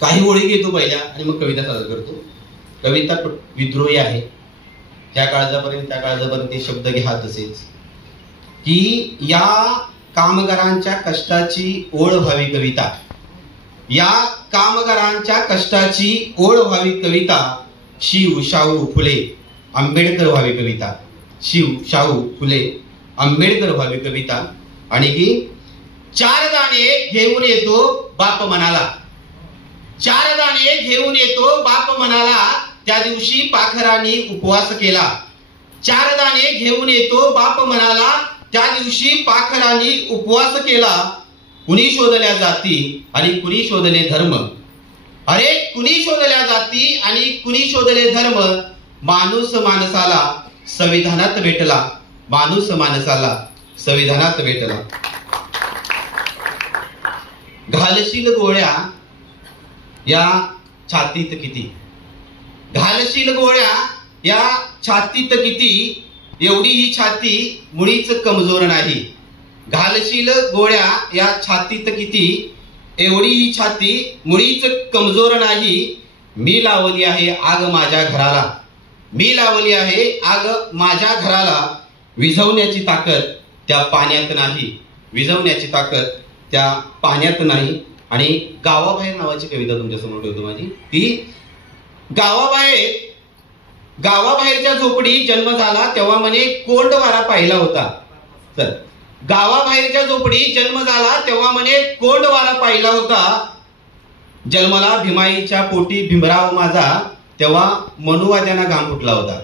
काही ओळी घेतो पहिल्या आणि मग कविता सादर करतो. कविता विद्रोही आहे. त्या काळजापर्यंत ते शब्द घ्या तसेच की या कामगारांच्या कष्टाची ओळ व्हावी कविता, या कामगारांच्या कष्टाची ओळ व्हावी कविता, शिव शाहू फुले आंबेडकर व्हावी कविता, शिव शाहू फुले आंबेडकर व्हावी कविता. आणि की 4 दाणे घेऊन येतो बाप मनाला, 4 दाणे घेऊन येतो बाप मनाला, त्या दिवशी पाखरांनी उपवास केला. 4 दाणे घेऊन येतो बाप मनाला, त्या दिवशी पाखरांनी उपवास केला. कुणी शोधल्या जाती आणि कुणी शोधले धर्म, अरे कुणी शोधल्या जाती आणि कुणी शोधले धर्म, माणूस माणसाला संविधानात भेटला, माणूस माणसाला संविधानात भेटला. घालशील गोळ्या या छातीत किती, घालशील गोळ्या या छातीत किती, एवढी ही छाती मुळीच कमजोर नाही. घालशील गोळ्या या छातीत किती, एवढी ही छाती मुळीच कमजोर नाही. मी लावली आहे आग माझ्या घराला, मी लावली आहे आग माझ्या घराला, विझवण्याची ताकद त्या पाण्यात नाही, विझवण्याची ताकद त्या पाण्यात नाही. आणि गावाबाहेर नावाची कविता तुमच्यासमोर ठेवतो माझी, की गावाबाहेरच्या झोपडी जन्म झाला तेव्हा म्हणे कोंड वारा पाहिला होता. तर गावाबाहेरच्या झोपडी जन्म झाला तेव्हा म्हणे कोंड वारा पाहिला होता. जन्माला भीमाईच्या पोटी भीमराव माझा, तेव्हा मनुवाद्यांना घाम फुटला होता.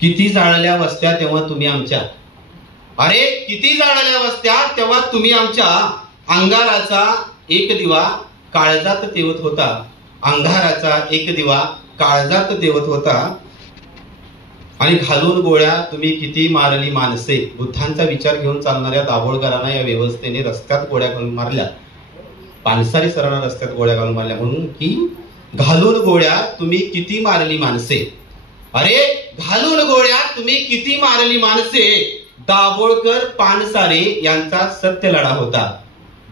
किती जाळल्या वस्त्या तेव्हा तुम्ही आमच्या, अरे किती जाळल्या वस्त्या तेव्हा तुम्ही आमच्या, अंगाराचा एक दिवा काळजात तेवत होता, अंगाराचा एक दिवा काळजात तेवत होता. आणि घालून गोळ्या तुम्ही किती मारली माणसे, बुद्धांचा विचार घेऊन चालणाऱ्या दाभोळकरांना या व्यवस्थेने रस्त्यात गोळ्या घालून मारल्या, पानसारी सरांना रस्त्यात गोळ्या घालून मारल्या. म्हणून की घालून गोळ्या तुम्ही किती मारली माणसे, अरे घालून गोळ्या तुम्ही किती मारली माणसे. दाभोळकर पानसारे यांचा सत्य लढा होता,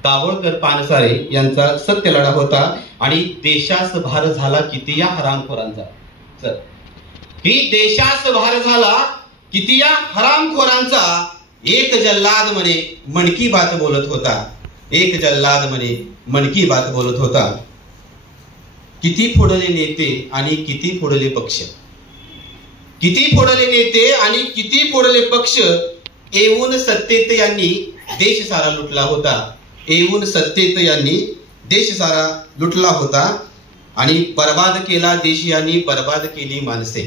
दाभोळकर पानसारे यांचा सत्य लढा होता. आणि देशास भार झाला किती या हरामखोरांचा, की देशास भार झाला किती या हरामखोरांचा. एक जल्लाद म्हणे मनकी बात बोलत होता, एक जल्लाद म्हणे मनकी बात बोलत होता. किती फोडले नेते आणि किती फोडले पक्ष, किती फोडले नेते आणि किती फोडले पक्ष, येऊन सत्तेत यांनी देश सारा लुटला होता, येऊन सत्तेत यांनी देश सारा लुटला होता. आणि बर्बाद केला देशियांनी बर्बाद केली माणसे,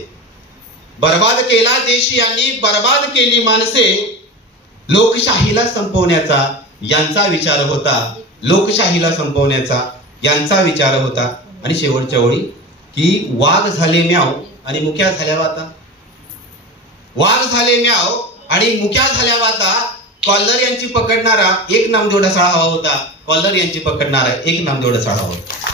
बर्बाद केला देशियांनी बर्बाद केली माणसे. लोकशाहीला संपवण्याचा यांचा विचार होता, लोकशाहीला संपवण्याचा यांचा विचार होता. आणि शेवटच्या ओळी की वाघ झाले म्याव आणि मुक्या झाल्या वाता, वाघ झाले म्याव आणि मुक्या झाल्या वाता. कॉल्लर यांची पकडणारा एक नामदेव ढसाळ हवा होता, कॉल्लर यांची पकडणारा एक नामदेव ढसाळ हवा होता.